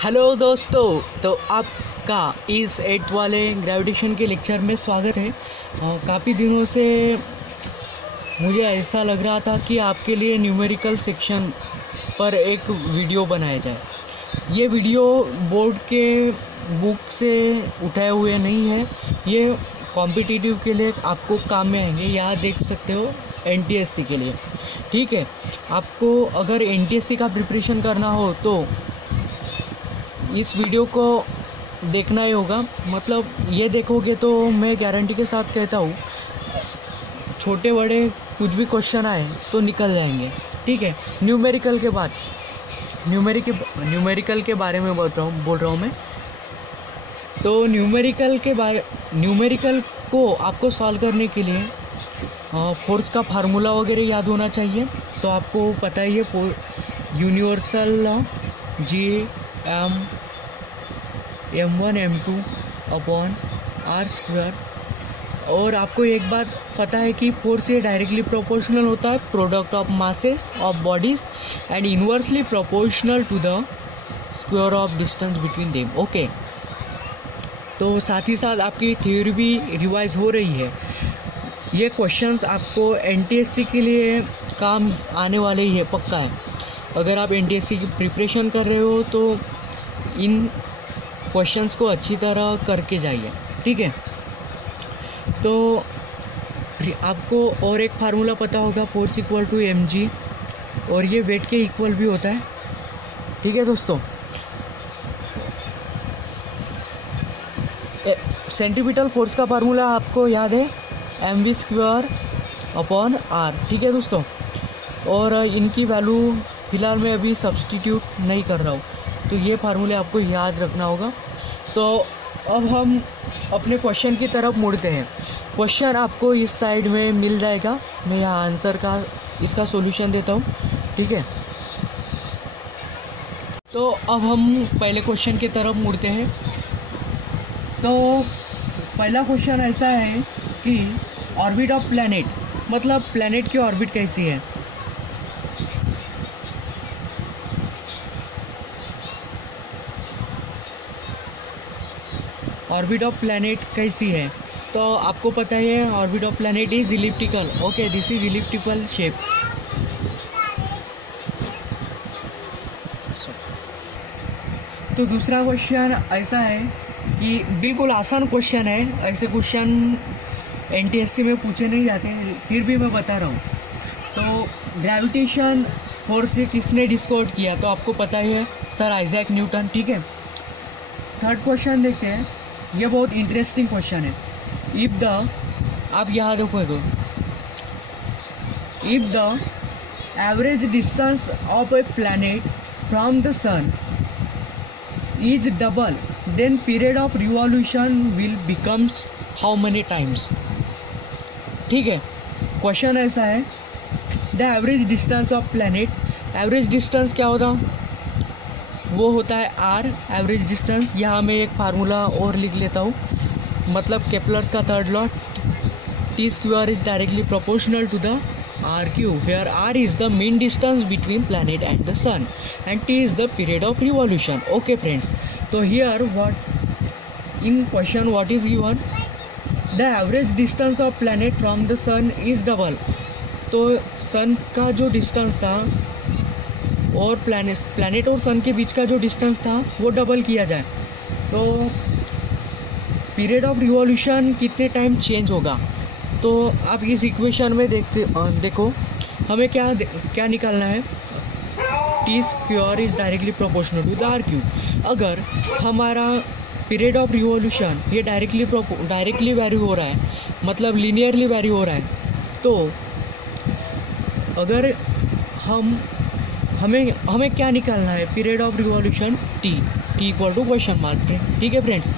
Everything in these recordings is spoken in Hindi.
हेलो दोस्तों, तो आपका इस 8th वाले ग्रेविटेशन के लेक्चर में स्वागत है। काफ़ी दिनों से मुझे ऐसा लग रहा था कि आपके लिए न्यूमेरिकल सेक्शन पर एक वीडियो बनाया जाए। ये वीडियो बोर्ड के बुक से उठाए हुए नहीं है, ये कॉम्पिटिटिव के लिए आपको काम में आएंगे। यहाँ देख सकते हो NTSC के लिए, ठीक है। आपको अगर NTSC का प्रिपरेशन करना हो तो इस वीडियो को देखना ही होगा। मतलब ये देखोगे तो मैं गारंटी के साथ कहता हूँ छोटे बड़े कुछ भी क्वेश्चन आए तो निकल जाएंगे, ठीक है। न्यूमेरिकल के बाद न्यूमेरिकल के बारे में बोल रहा हूँ मैं। तो न्यूमेरिकल को आपको सॉल्व करने के लिए फोर्स का फार्मूला वगैरह याद होना चाहिए। तो आपको पता ही है universal law m1 m2 upon r²। और आपको एक बात पता है कि फोर्स ये डायरेक्टली प्रोपोर्शनल होता है product of masses of bodies and inversely proportional to the square of distance between them. Okay, तो साथ ही साथ आपकी थ्योरी भी रिवाइज हो रही है। ये क्वेश्चंस आपको NTSC के लिए काम आने वाले ही है, पक्का है। अगर आप NTSC की प्रिपरेशन कर रहे हो तो इन क्वेश्चंस को अच्छी तरह करके जाइए, ठीक है। तो आपको और एक फार्मूला पता होगा, फोर्स इक्वल टू mg, और ये वेट के इक्वल भी होता है, ठीक है दोस्तों। सेंटीमीटर फोर्स का फार्मूला आपको याद है mv² अपॉन r, ठीक है दोस्तों। और इनकी वैल्यू फिलहाल मैं अभी सब्स्टिट्यूट नहीं कर रहा हूँ, तो ये फार्मूले आपको याद रखना होगा। तो अब हम अपने क्वेश्चन की तरफ मुड़ते हैं। क्वेश्चन आपको इस साइड में मिल जाएगा, मैं यहाँ आंसर का इसका सॉल्यूशन देता हूँ, ठीक है। तो अब हम पहले क्वेश्चन की तरफ मुड़ते हैं। तो पहला क्वेश्चन ऐसा है कि ऑर्बिट ऑफ प्लैनेट, मतलब प्लैनेट की ऑर्बिट कैसी है। ऑर्बिट ऑफ प्लैनेट कैसी है, तो आपको पता है orbit of planet is elliptical. Okay, this is elliptical shape. तो दूसरा क्वेश्चन ऐसा है कि बिल्कुल आसान क्वेश्चन है, ऐसे क्वेश्चन NTSC में पूछे नहीं जाते, फिर भी मैं बता रहा हूँ। तो ग्रेविटेशन फोर्स से किसने डिस्कवर किया, तो आपको पता ही है सर आइजैक न्यूटन, ठीक है। थर्ड क्वेश्चन देखते हैं, ये बहुत इंटरेस्टिंग क्वेश्चन है। इफ द, आप यहाँ देखो, if the average distance of a planet from the sun is double, then period of revolution will becomes how many times, ठीक है। क्वेश्चन ऐसा है, the average distance of planet, average distance क्या होता, वो होता है r, एवरेज डिस्टेंस। यहाँ मैं एक फार्मूला और लिख लेता हूँ, मतलब केपलर्स का third law, t² is directly proportional to the r³ where r is the mean distance between planet and the sun and t is the period of revolution. Okay friends, तो here what in question what is given, the average distance of planet from the sun is double. तो सन का जो डिस्टेंस था और प्लैनेट और सन के बीच का जो डिस्टेंस था वो डबल किया जाए, तो पीरियड ऑफ रिवॉल्यूशन कितने टाइम चेंज होगा। तो आप इस इक्वेशन में देखो हमें क्या निकालना है, t² is directly proportional to the r³। अगर हमारा पीरियड ऑफ रिवॉल्यूशन ये डायरेक्टली वैरी हो रहा है, मतलब लीनियरली वैरी हो रहा है, तो अगर हमें क्या निकालना है, period of revolution t equal to question mark, ठीक है फ्रेंड्स।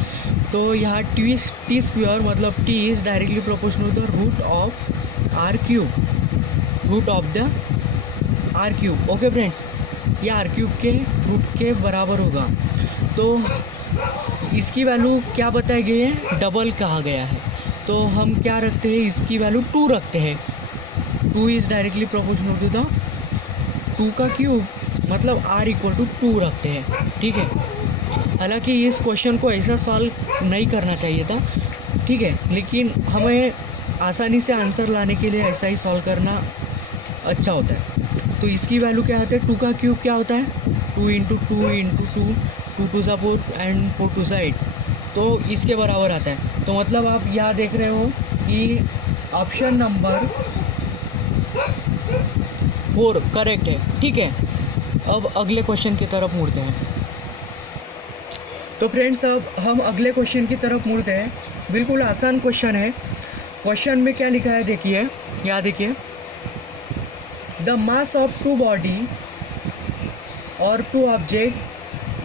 तो यहाँ t² मतलब t is directly proportional to the root of the r³। Okay friends, ये r³ के रूट के बराबर होगा। तो इसकी वैल्यू क्या बताई गई है, डबल कहा गया है। तो हम क्या रखते हैं, इसकी वैल्यू 2 रखते हैं। 2 is directly proportional to the 2 का क्यूब मतलब r इक्वल टू 2 रखते हैं, ठीक है। हालांकि इस क्वेश्चन को ऐसा सॉल्व नहीं करना चाहिए था, ठीक है, लेकिन हमें आसानी से आंसर लाने के लिए ऐसा ही सॉल्व करना अच्छा होता है। तो इसकी वैल्यू क्या होता है, 2 का क्यूब क्या होता है, 2 इंटू 2 इंटू 2, 2 टू ज़ा 4 एंड 4 टू ज़ा 8, तो इसके बराबर आता है। तो मतलब आप यहाँ देख रहे हो कि ऑप्शन नंबर 4 करेक्ट है, ठीक है। अब अगले क्वेश्चन की तरफ मुड़ते हैं। तो फ्रेंड्स अब हम अगले क्वेश्चन की तरफ मुड़ते हैं। बिल्कुल आसान क्वेश्चन है। क्वेश्चन में क्या लिखा है देखिए, यहाँ देखिए, द मास ऑफ 2 बॉडी और 2 object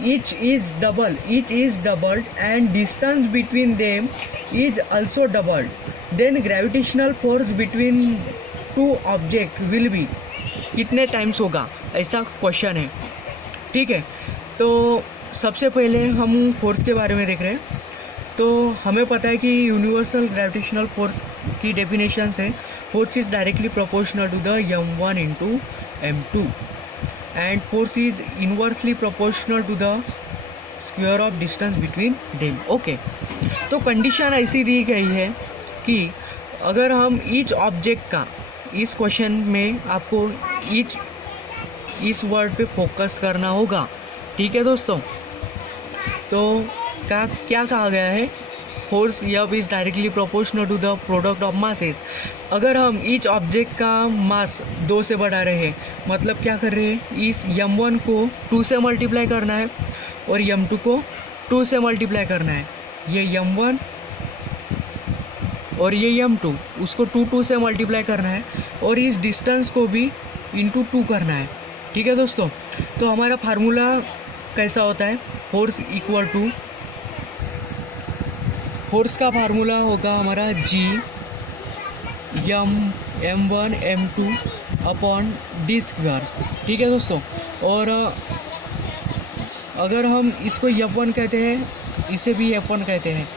each is doubled and distance between them is also doubled, then gravitational force between 2 object will be, कितने टाइम्स होगा, ऐसा क्वेश्चन है, ठीक है। तो सबसे पहले हम फोर्स के बारे में देख रहे हैं। तो हमें पता है कि यूनिवर्सल ग्रेविटेशनल फोर्स की डेफिनेशन है, force is directly proportional to the m1 into m2 and force is inversely proportional to the square of distance between them, okay. तो कंडीशन ऐसी दी गई है कि अगर हम ईच ऑब्जेक्ट का, इस क्वेश्चन में आपको ईच इस वर्ड पे फोकस करना होगा, ठीक है दोस्तों। तो क्या कहा गया है, force F is directly proportional to the product of masses. अगर हम ईच ऑब्जेक्ट का मास 2 से बढ़ा रहे हैं, मतलब क्या कर रहे हैं, इस m1 को 2 से मल्टीप्लाई करना है और m2 को 2 से मल्टीप्लाई करना है। ये m1 और ये m2, उसको 2 से मल्टीप्लाई करना है और इस डिस्टेंस को भी इंटू 2 करना है, ठीक है दोस्तों। तो हमारा फार्मूला कैसा होता है, फोर्स इक्वल टू, फोर्स का फार्मूला होगा हमारा G m1 m2 upon d square, ठीक है दोस्तों। और अगर हम इसको F1 कहते हैं, इसे भी F1 कहते हैं।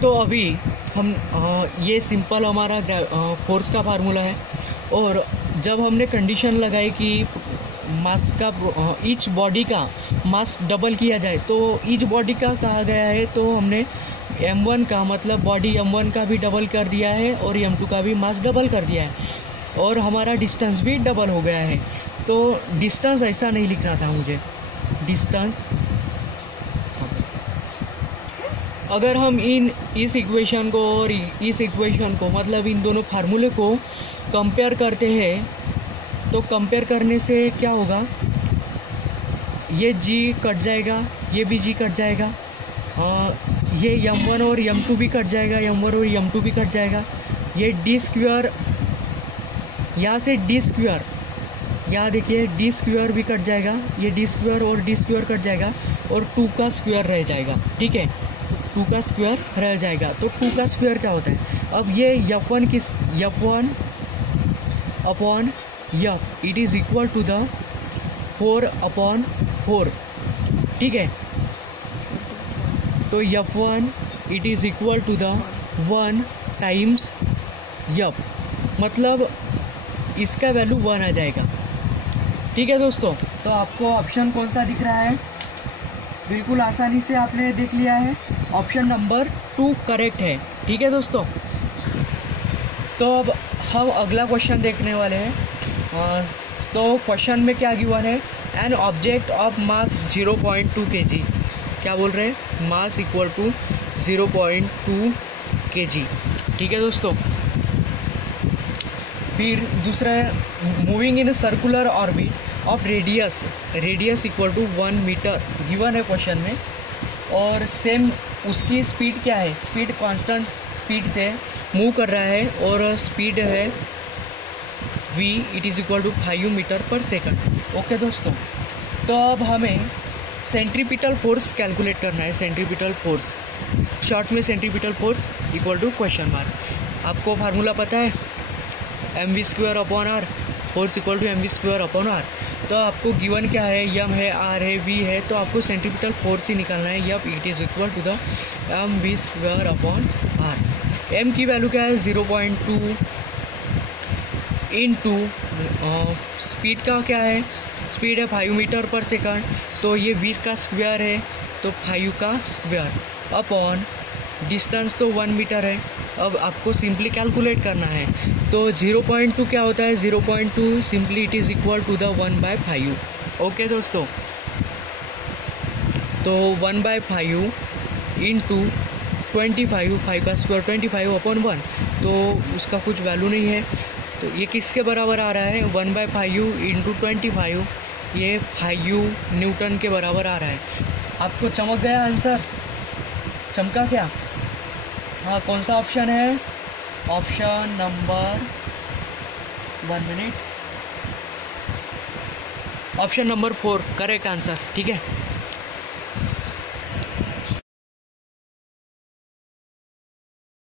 तो अभी हम ये सिंपल हमारा फोर्स का फार्मूला है। और जब हमने कंडीशन लगाई कि मास का, ईच बॉडी का मास डबल किया जाए, तो ईच बॉडी का कहा गया है, तो हमने m1 का मतलब बॉडी m1 का भी डबल कर दिया है और m2 का भी मास डबल कर दिया है और हमारा डिस्टेंस भी डबल हो गया है। तो डिस्टेंस ऐसा नहीं लिखना था मुझे, डिस्टेंस, अगर हम इस इक्वेशन को और इस इक्वेशन को, मतलब इन दोनों फार्मूले को कंपेयर करते हैं, तो कंपेयर करने से क्या होगा, ये G कट जाएगा, ये भी G कट जाएगा, ये m1 और m2 भी कट जाएगा, m1 और m2 भी कट जाएगा, ये d स्क्वायर, यहाँ से d स्क्वायर, यहाँ देखिए d स्क्वायर भी कट जाएगा, ये d स्क्वायर और d स्क्वायर कट जाएगा और 2 का स्क्वायर रह जाएगा, ठीक है, 2 का स्क्वायर रह जाएगा। तो 2 का स्क्वायर क्या होता है, अब ये f1 upon F, it is equal to the 4/4, ठीक है। तो F1 it is equal to the 1 times F, मतलब इसका वैल्यू 1 आ जाएगा, ठीक है दोस्तों। तो आपको ऑप्शन कौन सा दिख रहा है, बिल्कुल आसानी से आपने देख लिया है, ऑप्शन नंबर 2 करेक्ट है, ठीक है दोस्तों। तो अब हम अगला क्वेश्चन देखने वाले हैं। तो क्वेश्चन में क्या गिवन है, an object of mass 0.2 kg, क्या बोल रहे हैं, मास इक्वल टू 0.2 kg, ठीक है दोस्तों। फिर दूसरा है, moving in circular orbit of radius equal to 1 metre given है क्वेश्चन में, और सेम उसकी स्पीड क्या है, स्पीड कांस्टेंट स्पीड से मूव कर रहा है और स्पीड है v, it is equal to 5 metre per second, okay दोस्तों। तो अब हमें सेंट्रीपिटल फोर्स कैलकुलेट करना है, सेंट्रीपिटल फोर्स, शॉर्ट में centripetal force equal to question mark. आपको फार्मूला पता है, mv²/r, force equal to mv²/r। तो आपको गिवन क्या है, m है, r है, v है, तो आपको सेंट्रीपिटल फोर्स ही निकालना है, F it is equal to the mv²/r। m की वैल्यू क्या है, 0.2 इंटू स्पीड का क्या है, स्पीड है 5 मीटर पर सेकंड, तो ये v का स्क्वायर है, तो 5 का स्क्वायर अपॉन डिस्टेंस तो 1 मीटर है। अब आपको सिंपली कैलकुलेट करना है, तो 0.2 क्या होता है, 0.2 simply it is equal to the 1/5। Okay दोस्तों, तो 1/5 इंटू 25, 5 का स्क्वायर 25 अपॉन 1, तो उसका कुछ वैल्यू नहीं है, तो ये किसके बराबर आ रहा है, 1/5 इंटू 25, ये 5 न्यूटन के बराबर आ रहा है। आपको चमक गया आंसर, चमका क्या? हाँ, कौन सा ऑप्शन है, option number 1 minute, option number 4 correct answer, ठीक है।